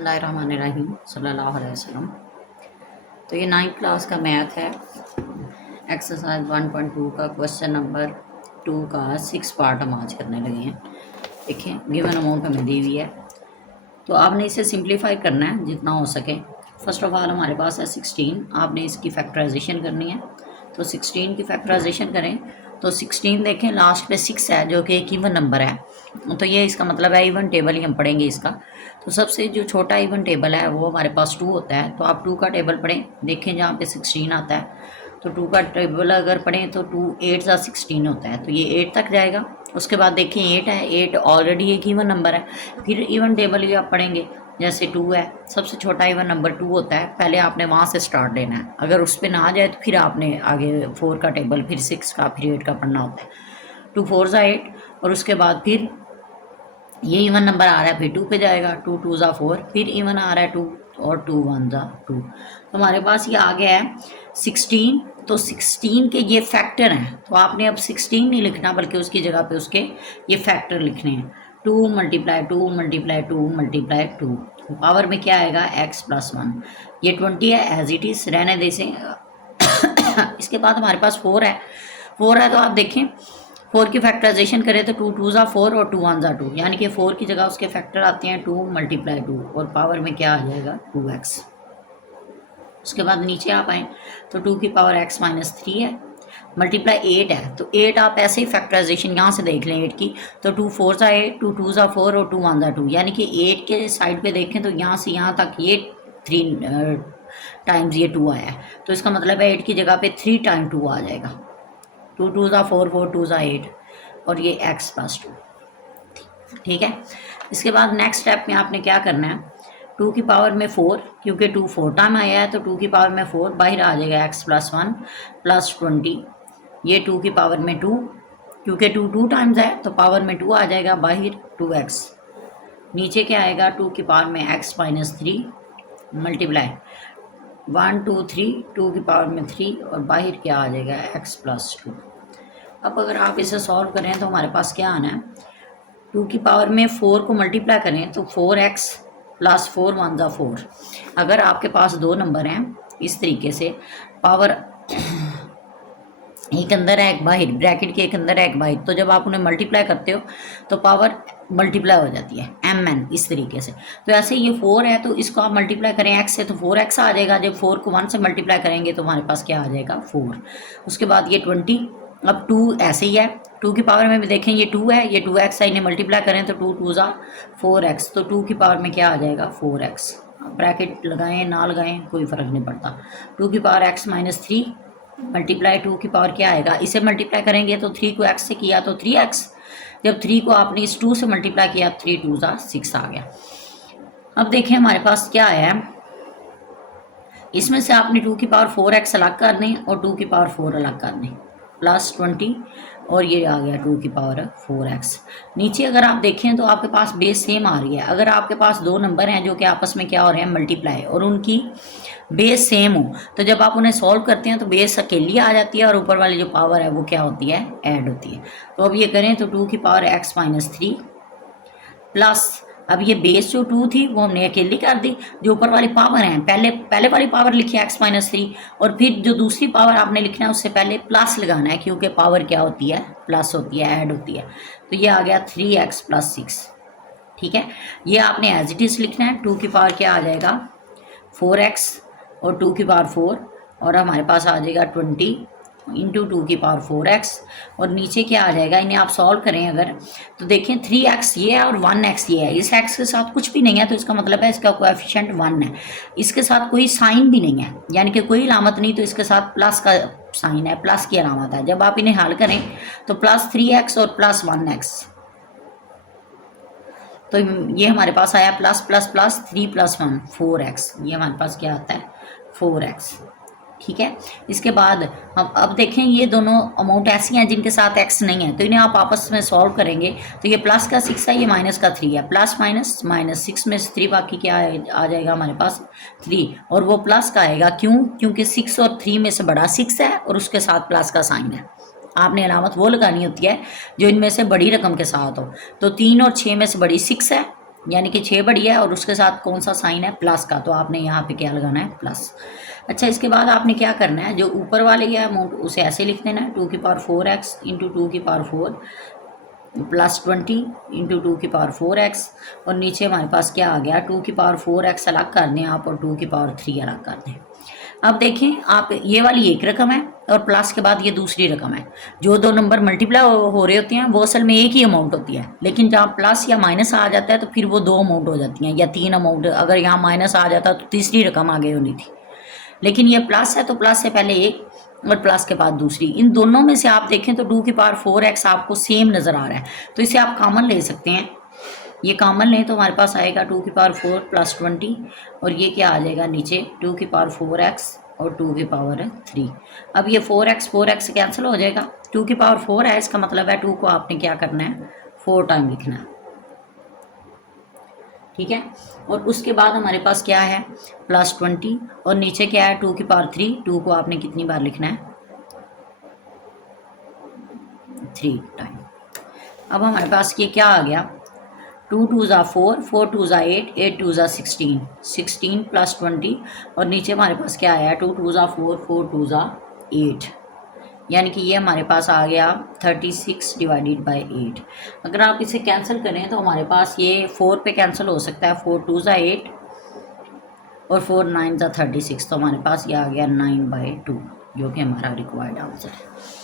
बिस्मिल्लाहिर्रहमानिर्रहीम सल्लल्लाहु अलैहि वसल्लम। तो ये 9th क्लास का मैथ है, एक्सरसाइज 1.2 का क्वेश्चन नंबर 2 का 6 पार्ट हम आज करने लगे हैं। देखिए गिवन अमाउंट हमें दी हुई है, तो आपने इसे सिंप्लीफाई करना है जितना हो सके। फर्स्ट ऑफ ऑल हमारे पास है 16, आपने इसकी फैक्टराइजेशन करनी है। तो 16 की फैक्टराइजेशन करें तो 16 देखें लास्ट पे 6 है जो कि एक इवन नंबर है, तो ये इसका मतलब है इवन टेबल ही हम पढ़ेंगे इसका। तो सबसे जो छोटा इवन टेबल है वो हमारे पास 2 होता है, तो आप 2 का टेबल पढ़ें। देखें जहाँ पे 16 आता है तो 2 का टेबल अगर पढ़ें तो 2 8 सा 16 होता है, तो ये 8 तक जाएगा। उसके बाद देखें 8 है, 8 ऑलरेडी एक इवन नंबर है। फिर इवन टेबल ही आप पढ़ेंगे, जैसे 2 है, सबसे छोटा इवन नंबर 2 होता है, पहले आपने वहाँ से स्टार्ट लेना है। अगर उस पर ना आ जाए तो फिर आपने आगे 4 का टेबल, फिर 6 का, फिर 8 का पढ़ना होता है। 2 4 ज़ा 8, और उसके बाद फिर ये इवन नंबर आ रहा है, फिर 2 पे जाएगा, 2 2 ज़ा 4, फिर इवन आ रहा है 2, और 2 1 ज़ा 2। तो हमारे पास ये आ गया है 16। तो 16 के ये फैक्टर हैं, तो आपने अब 16 नहीं लिखना बल्कि उसकी जगह पे उसके ये फैक्टर लिखने हैं। 2 × 2 × 2 × 2, पावर में क्या आएगा x + 1। ये 20 है, एज इट इज़ रहने दे से। इसके बाद हमारे पास 4 है, 4 है तो आप देखें 4 की फैक्टराइजेशन करें तो 2 2 ज़ा 4 और 2 1 ज़ा 2, यानी कि 4 की जगह उसके फैक्टर आते हैं 2 × 2, और पावर में क्या आ जाएगा 2x। उसके बाद नीचे आप आएँ तो 2 की पावर x - 3 है, मल्टीप्लाई 8 है, तो 8 आप ऐसे ही फैक्टराइजेशन यहाँ से देख लें 8 की, तो 2 4 ज़ा 8, 2 2 ज़ा 4 और 2 1 ज़ा 2, यानी कि 8 के साइड पे देखें तो यहाँ से यहाँ तक ये 3 टाइम्स ये 2 आया है, तो इसका मतलब है 8 की जगह पे 3 टाइम 2 आ जाएगा। 2 2 ज़ा 4, 4 2 ज़ा 8, और ये x + 2, ठीक है। इसके बाद नेक्स्ट स्टेप में आपने क्या करना है, 2 की पावर में 4, क्योंकि 2 4 टाइम आया है तो 2 की पावर में 4 बाहर आ जाएगा, x + 1 + 20, ये 2 की पावर में 2, क्योंकि 2 2 टाइम्स है तो पावर में 2 आ जाएगा, बाहर 2x। नीचे क्या आएगा, 2 की पावर में x - 3 मल्टीप्लाई 1 2 3, 2 की पावर में 3, और बाहर क्या आ जाएगा x + 2। अब अगर आप इसे सॉल्व करें तो हमारे पास क्या आना है, 2 की पावर में 4 को मल्टीप्लाई करें तो 4x + 4 1 ज़ा 4। अगर आपके पास 2 नंबर हैं इस तरीके से, पावर एक अंदर है एक बाहर, ब्रैकेट के एक अंदर है एक बाहर, तो जब आप उन्हें मल्टीप्लाई करते हो तो पावर मल्टीप्लाई हो जाती है mn इस तरीके से। तो ऐसे ये 4 है तो इसको आप मल्टीप्लाई करें x से तो 4x आ जाएगा, जब 4 को 1 से मल्टीप्लाई करेंगे तो हमारे पास क्या आ जाएगा 4। उसके बाद ये 20, अब 2 ऐसे ही है, 2 की पावर में भी देखें ये 2 है, ये 2x है, इन्हें मल्टीप्लाई करें तो 2 2 ज़ा 4x, तो 2 की पावर में क्या आ जाएगा 4x। ब्रैकेट लगाएं ना लगाएं कोई फ़र्क नहीं पड़ता। 2 की पावर x - 3 मल्टीप्लाई 2 की पावर क्या आएगा, इसे मल्टीप्लाई करेंगे तो 3 को x से किया तो 3x, जब 3 को आपने इस 2 से मल्टीप्लाई किया 3 2 ज़ा 6 आ गया। अब देखें हमारे पास क्या आया है, इसमें से आपने 2 की पावर 4x अलग कर दें और 2 की पावर 4 अलग कर दें, +20, और ये आ गया 2 की पावर 4x। नीचे अगर आप देखें तो आपके पास बेस सेम आ रही है। अगर आपके पास 2 नंबर हैं जो कि आपस में क्या हो रहे हैं मल्टीप्लाई, और उनकी बेस सेम हो, तो जब आप उन्हें सॉल्व करते हैं तो बेस अकेली आ जाती है और ऊपर वाली जो पावर है वो क्या होती है ऐड होती है। तो अब ये करें तो 2 की पावर x - 3 प्लस, अब ये बेस जो 2 थी वो हमने अकेली कर दी, जो ऊपर वाली पावर है पहले वाली पावर लिखी है x - 3, और फिर जो दूसरी पावर आपने लिखना है उससे पहले प्लस लगाना है, क्योंकि पावर क्या होती है प्लस होती है, ऐड होती है। तो ये आ गया 3x + 6, ठीक है। ये आपने एज इट इज़ लिखना है। 2 की पावर क्या आ जाएगा 4x, और 2 की पावर 4, और हमारे पास आ जाएगा 20 × 2 की पावर 4x, और नीचे क्या आ जाएगा, इन्हें आप सॉल्व करें अगर तो देखें 3x ये है और 1x ये है, इस x के साथ कुछ भी नहीं है तो इसका मतलब है इसका कोएफिशिएंट 1 है, इसके साथ कोई साइन भी नहीं है, यानी कि कोई अलामत नहीं, तो इसके साथ प्लस का साइन है, प्लस की अलामत है। जब आप इन्हें हल करें तो +3x और +1x, तो ये हमारे पास आया प्लस प्लस प्लस 3 + 1 4x, ये हमारे पास क्या आता है 4x, ठीक है। इसके बाद हम अब देखें ये दोनों अमाउंट ऐसी हैं जिनके साथ x नहीं है, तो इन्हें आप आपस में सॉल्व करेंगे तो ये प्लस का 6 है, ये माइनस का 3 है, प्लस माइनस माइनस 6 में से 3 बाकी क्या आ जाएगा हमारे पास 3, और वो प्लस का आएगा क्यों, क्योंकि 6 और 3 में से बड़ा 6 है और उसके साथ प्लस का साइन है। आपने अलामत वो लगानी होती है जो इनमें से बड़ी रकम के साथ हो, तो 3 और 6 में से बड़ी 6 है यानी कि 6 बढ़िया है और उसके साथ कौन सा साइन है, प्लस का, तो आपने यहाँ पे क्या लगाना है, प्लस। अच्छा, इसके बाद आपने क्या करना है, जो ऊपर वाले ये अमाउंट उसे ऐसे लिख देना है, 2⁴x into 2⁴ plus 20 into 2⁴x, और नीचे हमारे पास क्या आ गया, 2⁴x अलग कर दें आप और 2⁵ अलग कर दें। अब देखें आप, ये वाली एक रकम है और प्लस के बाद ये दूसरी रकम है। जो दो नंबर मल्टीप्लाई हो रहे होते हैं वो असल में एक ही अमाउंट होती है, लेकिन जहाँ प्लस या माइनस आ जाता है तो फिर वो 2 अमाउंट हो जाती हैं या 3 अमाउंट। अगर यहाँ माइनस आ जाता तो तीसरी रकम आगे होनी थी, लेकिन ये प्लस है तो प्लस से पहले एक और प्लस के बाद दूसरी। इन दोनों में से आप देखें तो 2⁴x आपको सेम नज़र आ रहा है, तो इसे आप कॉमन ले सकते हैं। ये कॉमन लें तो हमारे पास आएगा 2⁴ प्लस 20, और ये क्या आ जाएगा नीचे 2⁴x और 2⁵। अब ये 4x कैंसिल हो जाएगा, 2⁴ है, इसका मतलब है 2 को आपने क्या करना है, 4 टाइम लिखना है, ठीक है। और उसके बाद हमारे पास क्या है, प्लस 20, और नीचे क्या है 2⁵, 2 को आपने कितनी बार लिखना है, 3 टाइम। अब हमारे पास ये क्या आ गया, 2 2 ज़ा 4, 4 2 ज़ा 8, 8 2 ज़ा 16, 16 प्लस 20, और नीचे हमारे पास क्या आया, 2 2 ज़ा 4, 4 2 ज़ा 8, यानी कि ये हमारे पास आ गया 36 डिवाइडेड बाय 8। अगर आप इसे कैंसिल करें तो हमारे पास ये 4 पे कैंसिल हो सकता है, 4 2 ज़ा 8 और 4 9 ज़ा 36, तो हमारे पास ये आ गया 9/2, जो कि हमारा रिक्वायर्ड आंसर है।